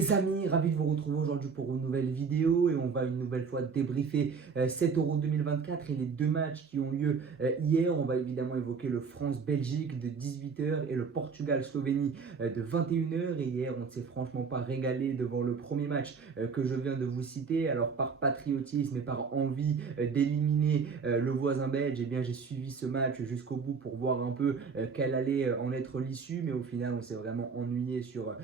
Les amis, ravi de vous retrouver aujourd'hui pour une nouvelle vidéo et on va une nouvelle fois débriefer cet Euro 2024 et les deux matchs qui ont lieu hier. On va évidemment évoquer le France-Belgique de 18 h et le Portugal-Slovénie de 21 h. Et hier, on ne s'est franchement pas régalé devant le premier match que je viens de vous citer. Alors par patriotisme et par envie d'éliminer le voisin belge, eh bien j'ai suivi ce match jusqu'au bout pour voir un peu quelle allait en être l'issue. Mais au final, on s'est vraiment ennuyé sur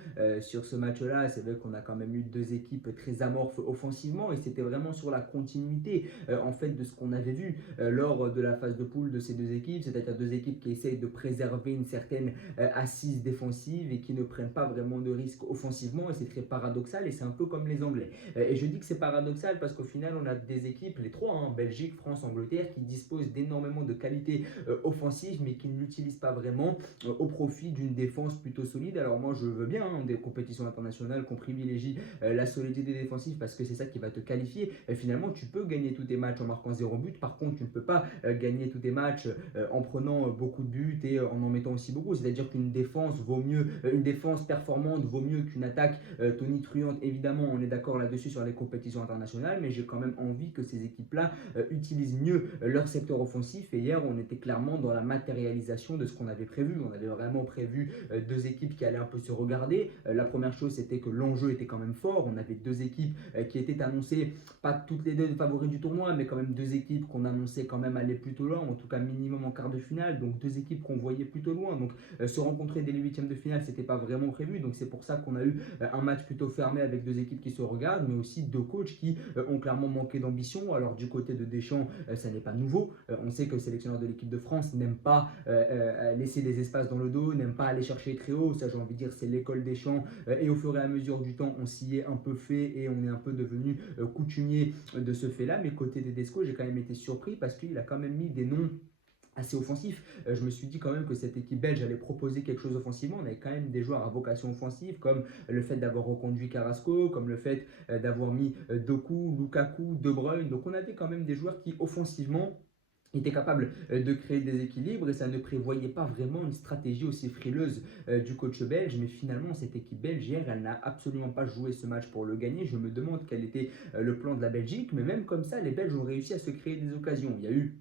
ce match-là. C'est vrai qu'on a quand même eu deux équipes très amorphes offensivement et c'était vraiment sur la continuité en fait de ce qu'on avait vu lors de la phase de poule de ces deux équipes, c'est-à-dire deux équipes qui essayent de préserver une certaine assise défensive et qui ne prennent pas vraiment de risques offensivement, et c'est très paradoxal et c'est un peu comme les Anglais. Et je dis que c'est paradoxal parce qu'au final on a des équipes, les trois, hein, Belgique, France, Angleterre, qui disposent d'énormément de qualités offensives mais qui ne l'utilisent pas vraiment au profit d'une défense plutôt solide. Alors moi je veux bien des compétitions internationales qu'on privilégie la solidité défensive parce que c'est ça qui va te qualifier. Finalement, tu peux gagner tous tes matchs en marquant 0 but. Par contre, tu ne peux pas gagner tous tes matchs en prenant beaucoup de buts et en mettant aussi beaucoup. C'est-à-dire qu'une défense vaut mieux, une défense performante vaut mieux qu'une attaque tonitruante. Évidemment, on est d'accord là-dessus sur les compétitions internationales, mais j'ai quand même envie que ces équipes-là utilisent mieux leur secteur offensif. Et hier, on était clairement dans la matérialisation de ce qu'on avait prévu. On avait vraiment prévu deux équipes qui allaient un peu se regarder. La première chose, c'était que l'enjeu était quand même fort. On avait deux équipes qui étaient annoncées, pas toutes les deux favoris du tournoi, mais quand même deux équipes qu'on annonçait quand même aller plutôt loin, en tout cas minimum en quart de finale. Donc deux équipes qu'on voyait plutôt loin. Donc se rencontrer dès les huitièmes de finale, c'était pas vraiment prévu. Donc c'est pour ça qu'on a eu un match plutôt fermé avec deux équipes qui se regardent, mais aussi deux coachs qui ont clairement manqué d'ambition. Alors du côté de Deschamps, ça n'est pas nouveau. On sait que le sélectionneur de l'équipe de France n'aime pas laisser des espaces dans le dos, n'aime pas aller chercher très haut. Ça, j'ai envie de dire, c'est l'école des champs. Et au fur et à mesure du temps, on s'y est un peu fait et on est un peu devenu coutumier de ce fait-là. Mais côté Tedesco, j'ai quand même été surpris parce qu'il a quand même mis des noms assez offensif. Je me suis dit quand même que cette équipe belge allait proposer quelque chose offensivement. On avait quand même des joueurs à vocation offensive, comme le fait d'avoir reconduit Carrasco, comme le fait d'avoir mis Doku, Lukaku, De Bruyne. Donc on avait quand même des joueurs qui offensivement était capable de créer des équilibres, et ça ne prévoyait pas vraiment une stratégie aussi frileuse du coach belge. Mais finalement, cette équipe belge hier, elle n'a absolument pas joué ce match pour le gagner. Je me demande quel était le plan de la Belgique, mais même comme ça, les Belges ont réussi à se créer des occasions. Il y a eu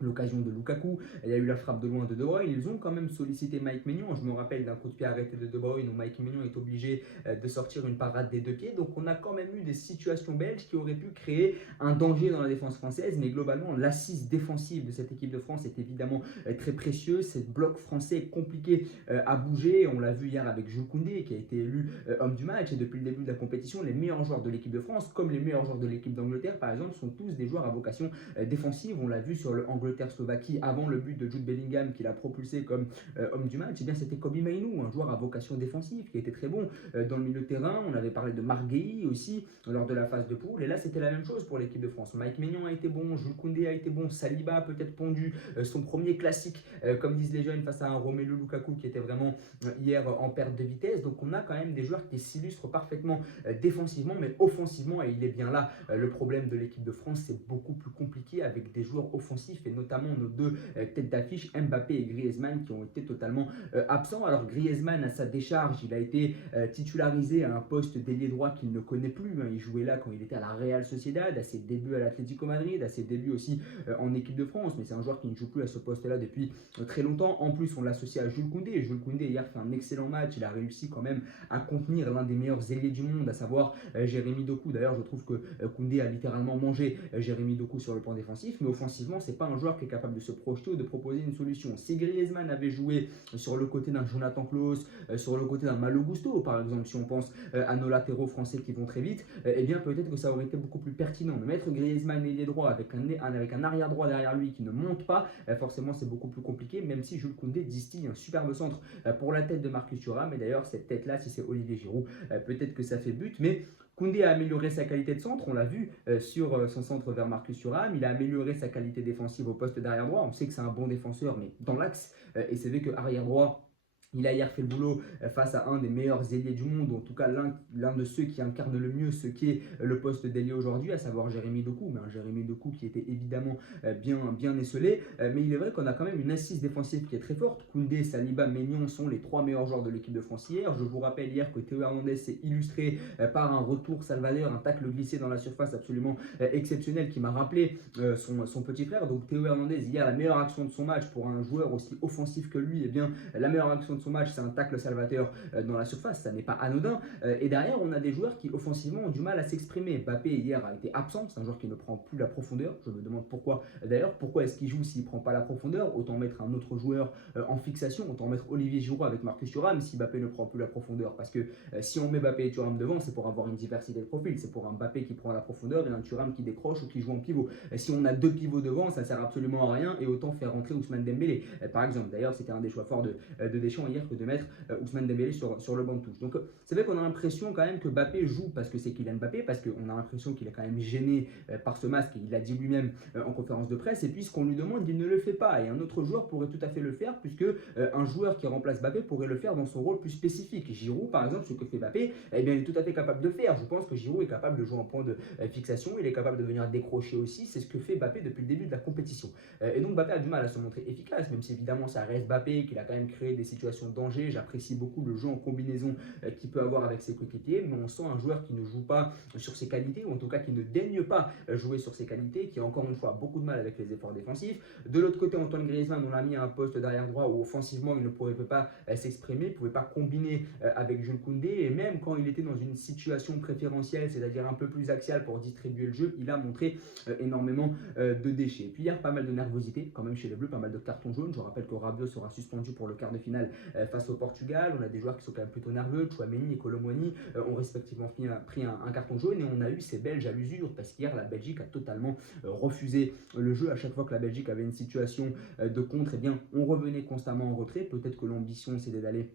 l'occasion de Lukaku, il y a eu la frappe de loin de De Bruyne. Ils ont quand même sollicité Mike Maignan. Je me rappelle d'un coup de pied arrêté de Bruyne où Mike Maignan est obligé de sortir une parade des deux pieds. Donc on a quand même eu des situations belges qui auraient pu créer un danger dans la défense française. Mais globalement, l'assise défensive de cette équipe de France est évidemment très précieuse. Ce bloc français est compliqué à bouger. On l'a vu hier avec Jules Koundé qui a été élu homme du match. Et depuis le début de la compétition, les meilleurs joueurs de l'équipe de France, comme les meilleurs joueurs de l'équipe d'Angleterre par exemple, sont tous des joueurs à vocation défensive. On l'a vu sur le Angleterre-Slovaquie avant le but de Jude Bellingham qui l'a propulsé comme homme du match. Et bien c'était Kobe Mainoo, un joueur à vocation défensive qui était très bon dans le milieu de terrain. On avait parlé de Marc Guéhi aussi lors de la phase de poule. Et là c'était la même chose pour l'équipe de France. Mike Maignan a été bon, Jules Koundé a été bon, Saliba peut-être pondu son premier classique comme disent les jeunes face à un Romelu Lukaku qui était vraiment hier en perte de vitesse. Donc on a quand même des joueurs qui s'illustrent parfaitement défensivement, mais offensivement, et il est bien là le problème de l'équipe de France, c'est beaucoup plus compliqué avec des joueurs offensifs et notamment nos deux têtes d'affiche, Mbappé et Griezmann, qui ont été totalement absents. Alors Griezmann, à sa décharge, il a été titularisé à un poste d'ailier droit qu'il ne connaît plus. Il jouait là quand il était à la Real Sociedad, à ses débuts à l'Atlético Madrid, à ses débuts aussi en équipe de France, mais c'est un joueur qui ne joue plus à ce poste-là depuis très longtemps. En plus, on l'associe à Jules Koundé. Jules Koundé hier fait un excellent match. Il a réussi quand même à contenir l'un des meilleurs ailiers du monde, à savoir Jérémy Doku. D'ailleurs, je trouve que Koundé a littéralement mangé Jérémy Doku sur le plan défensif, mais offensivement, c'est pas un joueur qui est capable de se projeter ou de proposer une solution. Si Griezmann avait joué sur le côté d'un Jonathan Klaus, sur le côté d'un Malo Gusto, par exemple, si on pense à nos latéraux français qui vont très vite, eh bien peut-être que ça aurait été beaucoup plus pertinent. Mais mettre Griezmann ailier droit avec un arrière droit derrière lui qui ne monte pas, forcément c'est beaucoup plus compliqué, même si Jules Koundé distille un superbe centre pour la tête de Marcus Thuram. Et d'ailleurs, cette tête-là, si c'est Olivier Giroud, peut-être que ça fait but, mais Koundé a amélioré sa qualité de centre, on l'a vu sur son centre vers Marcus Thuram. Il a amélioré sa qualité défensive au poste d'arrière droit. On sait que c'est un bon défenseur, mais dans l'axe. Et c'est vrai que arrière droit, Il a hier fait le boulot face à un des meilleurs ailiers du monde, ou en tout cas l'un de ceux qui incarne le mieux ce qu'est le poste d'ailier aujourd'hui, à savoir Jérémy Doku. Mais un Jérémy Doku qui était évidemment bien esselé. Mais il est vrai qu'on a quand même une assise défensive qui est très forte. Koundé, Saliba, Maignan sont les 3 meilleurs joueurs de l'équipe de France hier. Je vous rappelle hier que Théo Hernandez s'est illustré par un retour Salvador, un tacle glissé dans la surface absolument exceptionnel qui m'a rappelé son petit frère. Donc Théo Hernandez, hier, la meilleure action de son match pour un joueur aussi offensif que lui, eh bien, la meilleure action de son match, c'est un tacle salvateur dans la surface, ça n'est pas anodin. Et derrière, on a des joueurs qui offensivement ont du mal à s'exprimer. Mbappé hier a été absent, c'est un joueur qui ne prend plus la profondeur. Je me demande pourquoi. D'ailleurs, pourquoi est-ce qu'il joue s'il ne prend pas la profondeur? Autant mettre un autre joueur en fixation, autant mettre Olivier Giroud avec Marcus Thuram si Mbappé ne prend plus la profondeur. Parce que si on met Mbappé et Thuram devant, c'est pour avoir une diversité de profils. C'est pour un Mbappé qui prend la profondeur et un Thuram qui décroche ou qui joue en pivot. Si on a 2 pivots devant, ça ne sert absolument à rien et autant faire rentrer Ousmane Dembélé. Par exemple, d'ailleurs, c'était un des choix forts de Deschamps hier que de mettre Ousmane Dembélé sur le banc de touche. Donc c'est vrai qu'on a l'impression quand même que Mbappé joue parce que c'est Kylian Mbappé, parce qu'on a l'impression qu'il est quand même gêné par ce masque, et il l'a dit lui-même en conférence de presse, et puis ce qu'on lui demande, il ne le fait pas. Et un autre joueur pourrait tout à fait le faire, puisque un joueur qui remplace Mbappé pourrait le faire dans son rôle plus spécifique. Giroud, par exemple, ce que fait Mbappé, eh bien, il est tout à fait capable de faire. Je pense que Giroud est capable de jouer en point de fixation, il est capable de venir décrocher aussi, c'est ce que fait Mbappé depuis le début de la compétition. Et donc Mbappé a du mal à se montrer efficace, même si évidemment ça reste Mbappé, qu'il a quand même créé des situations de danger. J'apprécie beaucoup le jeu en combinaison qu'il peut avoir avec ses coéquipiers, mais on sent un joueur qui ne joue pas sur ses qualités, ou en tout cas qui ne daigne pas jouer sur ses qualités, qui a encore une fois beaucoup de mal avec les efforts défensifs. De l'autre côté, Antoine Griezmann, on l'a mis à un poste d'arrière droit où offensivement il ne pouvait pas s'exprimer, ne pouvait pas combiner avec Jules Koundé, et même quand il était dans une situation préférentielle, c'est-à-dire un peu plus axiale pour distribuer le jeu, il a montré énormément de déchets. Et puis hier, pas mal de nervosité quand même chez les Bleus, pas mal de cartons jaunes. Je rappelle que Rabiot sera suspendu pour le quart de finale face au Portugal. On a des joueurs qui sont quand même plutôt nerveux. Chouameni et Kolo Muani ont respectivement pris un carton jaune, et on a eu ces Belges à l'usure parce qu'hier la Belgique a totalement refusé le jeu. À chaque fois que la Belgique avait une situation de contre, eh bien, on revenait constamment en retrait. Peut-être que l'ambition c'était d'aller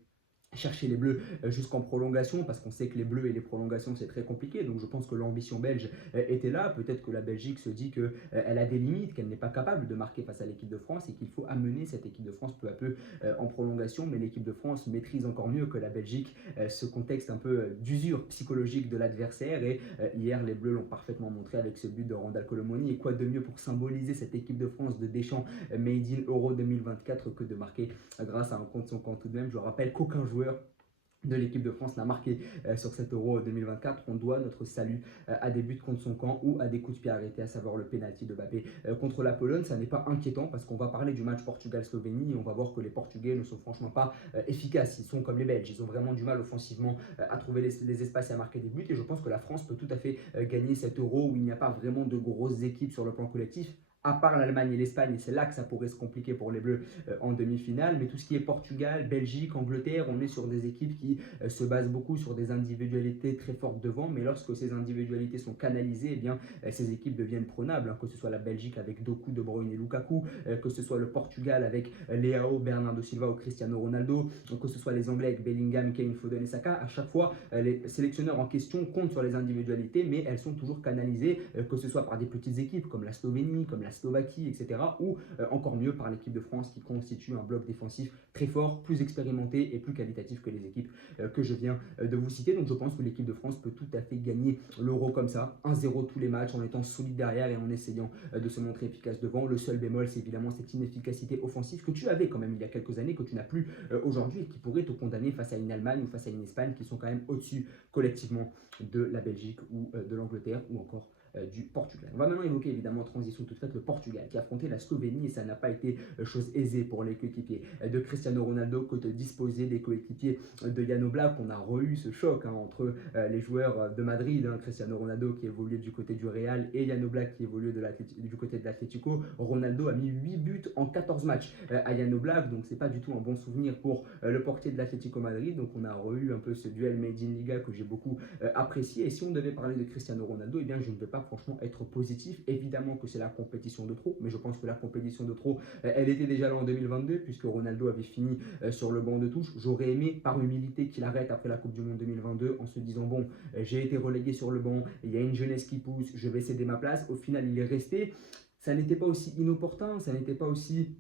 chercher les Bleus jusqu'en prolongation, parce qu'on sait que les Bleus et les prolongations c'est très compliqué. Donc je pense que l'ambition belge était là. Peut-être que la Belgique se dit qu'elle a des limites, qu'elle n'est pas capable de marquer face à l'équipe de France, et qu'il faut amener cette équipe de France peu à peu en prolongation. Mais l'équipe de France maîtrise encore mieux que la Belgique ce contexte un peu d'usure psychologique de l'adversaire, et hier les Bleus l'ont parfaitement montré avec ce but de Randal Kolo Muani. Et quoi de mieux pour symboliser cette équipe de France de Deschamps Made in Euro 2024 que de marquer grâce à un compte son camp tout de même. Je rappelle qu'aucun joueur de l'équipe de France n'a marqué sur cet Euro 2024. On doit notre salut à des buts contre son camp ou à des coups de pied arrêtés, à savoir le pénalty de Mbappé contre la Pologne. Ça n'est pas inquiétant parce qu'on va parler du match Portugal-Slovénie et on va voir que les Portugais ne sont franchement pas efficaces. Ils sont comme les Belges, ils ont vraiment du mal offensivement à trouver les espaces et à marquer des buts, et je pense que la France peut tout à fait gagner cet Euro où il n'y a pas vraiment de grosses équipes sur le plan collectif, à part l'Allemagne et l'Espagne, et c'est là que ça pourrait se compliquer pour les Bleus en demi-finale. Mais tout ce qui est Portugal, Belgique, Angleterre, on est sur des équipes qui se basent beaucoup sur des individualités très fortes devant, mais lorsque ces individualités sont canalisées, eh bien, ces équipes deviennent prenables, hein, que ce soit la Belgique avec Doku, De Bruyne et Lukaku, que ce soit le Portugal avec Leao, Bernardo Silva ou Cristiano Ronaldo, que ce soit les Anglais avec Bellingham, Kane, Foden et Saka. À chaque fois, les sélectionneurs en question comptent sur les individualités, mais elles sont toujours canalisées, que ce soit par des petites équipes comme la Slovénie, comme la Slovaquie, etc. Ou encore mieux par l'équipe de France qui constitue un bloc défensif très fort, plus expérimenté et plus qualitatif que les équipes que je viens de vous citer. Donc je pense que l'équipe de France peut tout à fait gagner l'Euro comme ça, 1-0 tous les matchs, en étant solide derrière et en essayant de se montrer efficace devant. Le seul bémol, c'est évidemment cette inefficacité offensive que tu avais quand même il y a quelques années, que tu n'as plus aujourd'hui, et qui pourrait te condamner face à une Allemagne ou face à une Espagne qui sont quand même au-dessus collectivement de la Belgique ou de l'Angleterre ou encore du Portugal. On va maintenant évoquer évidemment en transition toute faite le Portugal qui a affronté la Slovénie, et ça n'a pas été chose aisée pour les coéquipiers de Cristiano Ronaldo que de disposer des coéquipiers de Jan Oblak. On a re-eu ce choc entre les joueurs de Madrid, Cristiano Ronaldo qui évoluait du côté du Real et Jan Oblak qui évoluait du côté de l'Atlético. Ronaldo a mis 8 buts en 14 matchs à Jan Oblak, donc c'est pas du tout un bon souvenir pour le portier de l'Atlético Madrid. Donc on a re-eu un peu ce duel Made in Liga que j'ai beaucoup apprécié. Et si on devait parler de Cristiano Ronaldo, eh bien je ne vais pas franchement être positif. Évidemment que c'est la compétition de trop, mais je pense que la compétition de trop, elle était déjà là en 2022 puisque Ronaldo avait fini sur le banc de touche. J'aurais aimé par humilité qu'il arrête après la Coupe du Monde 2022 en se disant bon, j'ai été relégué sur le banc, il y a une jeunesse qui pousse, je vais céder ma place. Au final il est resté. Ça n'était pas aussi inopportun, ça n'était pas aussi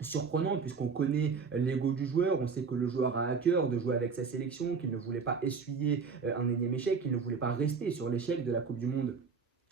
surprenant puisqu'on connaît l'ego du joueur, on sait que le joueur a à cœur de jouer avec sa sélection, qu'il ne voulait pas essuyer un énième échec, qu'il ne voulait pas rester sur l'échec de la Coupe du Monde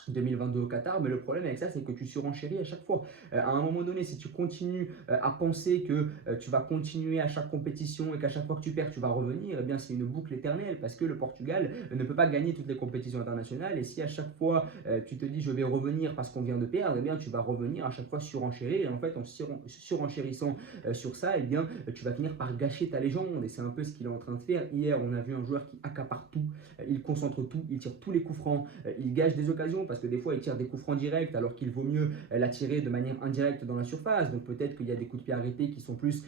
2022 au Qatar, mais le problème avec ça, c'est que tu surenchéris à chaque fois. À un moment donné, si tu continues à penser que tu vas continuer à chaque compétition et qu'à chaque fois que tu perds, tu vas revenir, eh bien c'est une boucle éternelle parce que le Portugal ne peut pas gagner toutes les compétitions internationales. Et si à chaque fois tu te dis je vais revenir parce qu'on vient de perdre, eh bien tu vas revenir à chaque fois surenchérir. Et en fait, en surenchérissant sur ça, eh bien tu vas finir par gâcher ta légende. Et c'est un peu ce qu'il est en train de faire. Hier, on a vu un joueur qui accapare tout, il concentre tout, il tire tous les coups francs, il gâche des occasions parce que des fois il tire des coups francs directs alors qu'il vaut mieux la tirer de manière indirecte dans la surface. Donc peut-être qu'il y a des coups de pied arrêtés qui sont plus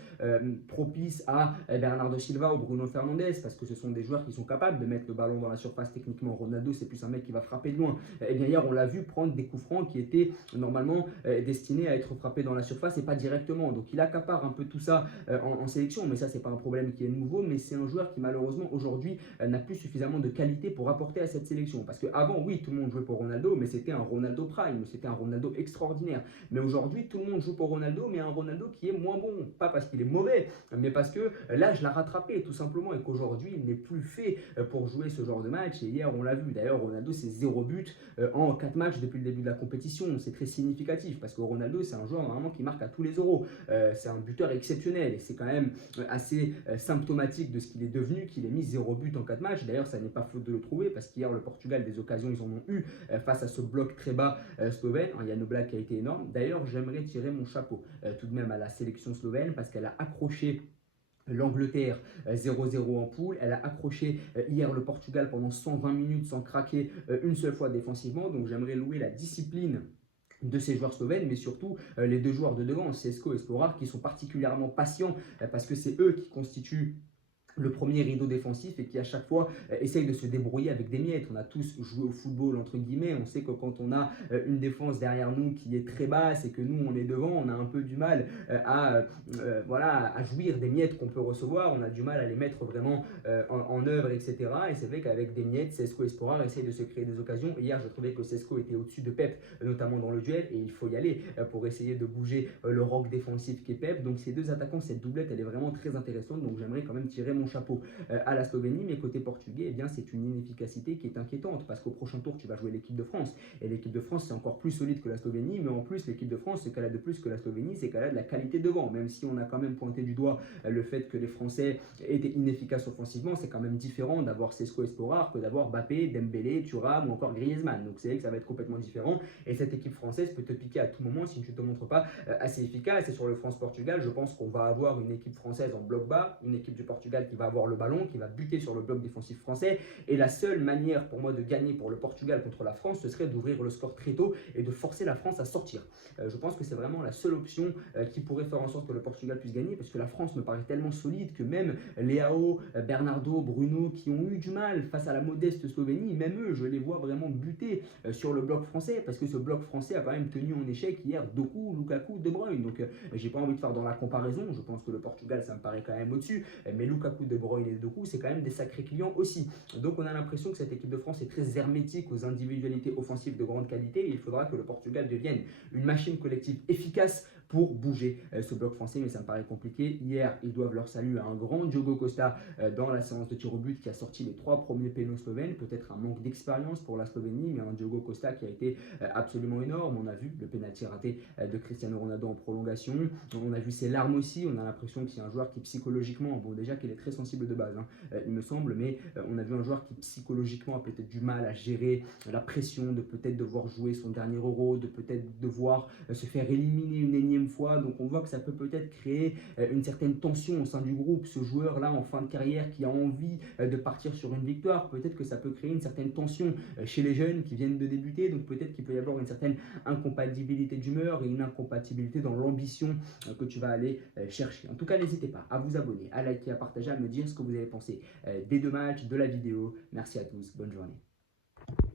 propices à Bernardo Silva ou Bruno Fernandes parce que ce sont des joueurs qui sont capables de mettre le ballon dans la surface techniquement. Ronaldo, c'est plus un mec qui va frapper de loin. Et bien hier, on l'a vu prendre des coups francs qui étaient normalement destinés à être frappés dans la surface et pas directement. Donc il accapare un peu tout ça en sélection, mais ça c'est pas un problème qui est nouveau, mais c'est un joueur qui malheureusement aujourd'hui n'a plus suffisamment de qualité pour apporter à cette sélection. Parce qu'avant, oui, tout le monde jouait pour Ronaldo, mais c'était un Ronaldo prime, c'était un Ronaldo extraordinaire. Mais aujourd'hui, tout le monde joue pour Ronaldo, mais un Ronaldo qui est moins bon. Pas parce qu'il est mauvais, mais parce que l'âge l'a rattrapé tout simplement et qu'aujourd'hui, il n'est plus fait pour jouer ce genre de match. Et hier, on l'a vu. D'ailleurs, Ronaldo, c'est 0 but en 4 matchs depuis le début de la compétition. C'est très significatif parce que Ronaldo, c'est un joueur normalement qui marque à tous les euros. C'est un buteur exceptionnel et c'est quand même assez symptomatique de ce qu'il est devenu, qu'il ait mis 0 but en 4 matchs. D'ailleurs, ça n'est pas faute de le trouver parce qu'hier, le Portugal, des occasions, ils en ont eu face à ce bloc très bas slovène. Il y a Oblak qui a été énorme. D'ailleurs, j'aimerais tirer mon chapeau tout de même à la sélection slovène parce qu'elle a accroché l'Angleterre 0-0 en poule, elle a accroché hier le Portugal pendant 120 minutes sans craquer une seule fois défensivement, donc j'aimerais louer la discipline de ces joueurs slovènes, mais surtout les deux joueurs de devant, Sesko et Sporar, qui sont particulièrement patients parce que c'est eux qui constituent le premier rideau défensif et qui à chaque fois essaye de se débrouiller avec des miettes. On a tous joué au football entre guillemets, on sait que quand on a une défense derrière nous qui est très basse et que nous on est devant, on a un peu du mal voilà, à jouir des miettes qu'on peut recevoir, on a du mal à les mettre vraiment en œuvre, etc. Et c'est vrai qu'avec des miettes, Sesko et Sporar essayent de se créer des occasions. Hier, je trouvais que Sesko était au-dessus de Pep, notamment dans le duel, et il faut y aller pour essayer de bouger le roc défensif qu'est Pep. Donc ces deux attaquants, cette doublette, elle est vraiment très intéressante, donc j'aimerais quand même tirer mon chapeau à la Slovénie, mais côté portugais, eh bien, c'est une inefficacité qui est inquiétante parce qu'au prochain tour, tu vas jouer l'équipe de France et l'équipe de France, c'est encore plus solide que la Slovénie, mais en plus, l'équipe de France, ce qu'elle a de plus que la Slovénie, c'est qu'elle a de la qualité devant, même si on a quand même pointé du doigt le fait que les Français étaient inefficaces offensivement, c'est quand même différent d'avoir Sesko et Sporar que d'avoir Mbappé, Dembélé, Thuram ou encore Griezmann, donc c'est vrai que ça va être complètement différent et cette équipe française peut te piquer à tout moment si tu ne te montres pas assez efficace. Et sur le France-Portugal, je pense qu'on va avoir une équipe française en bloc bas, une équipe du Portugal qui va avoir le ballon, qui va buter sur le bloc défensif français. Et la seule manière pour moi de gagner pour le Portugal contre la France, ce serait d'ouvrir le score très tôt et de forcer la France à sortir. Je pense que c'est vraiment la seule option qui pourrait faire en sorte que le Portugal puisse gagner, parce que la France me paraît tellement solide que même Leao, Bernardo, Bruno, qui ont eu du mal face à la modeste Slovénie, même eux, je les vois vraiment buter sur le bloc français, parce que ce bloc français a quand même tenu en échec hier Doku, Lukaku, De Bruyne. Donc j'ai pas envie de faire dans la comparaison, je pense que le Portugal, ça me paraît quand même au-dessus, mais Lukaku, De Bruyne et Doku, c'est quand même des sacrés clients aussi. Donc on a l'impression que cette équipe de France est très hermétique aux individualités offensives de grande qualité et il faudra que le Portugal devienne une machine collective efficace pour bouger ce bloc français, mais ça me paraît compliqué. Hier, ils doivent leur salut à un grand Diogo Costa dans la séance de tir au but qui a sorti les 3 premiers pénaux slovènes. Peut-être un manque d'expérience pour la Slovénie, mais un Diogo Costa qui a été absolument énorme. On a vu le pénalty raté de Cristiano Ronaldo en prolongation. On a vu ses larmes aussi. On a l'impression que c'est un joueur qui psychologiquement, bon déjà qu'il est très sensible de base, il me semble, mais on a vu un joueur qui psychologiquement a peut-être du mal à gérer la pression de peut-être devoir jouer son dernier euro, de peut-être devoir se faire éliminer une énième fois. Donc on voit que ça peut peut-être créer une certaine tension au sein du groupe. Ce joueur-là en fin de carrière qui a envie de partir sur une victoire, peut-être que ça peut créer une certaine tension chez les jeunes qui viennent de débuter. Donc peut-être qu'il peut y avoir une certaine incompatibilité d'humeur et une incompatibilité dans l'ambition que tu vas aller chercher. En tout cas, n'hésitez pas à vous abonner, à liker, à partager, à me dire ce que vous avez pensé des 2 matchs, de la vidéo. Merci à tous, bonne journée.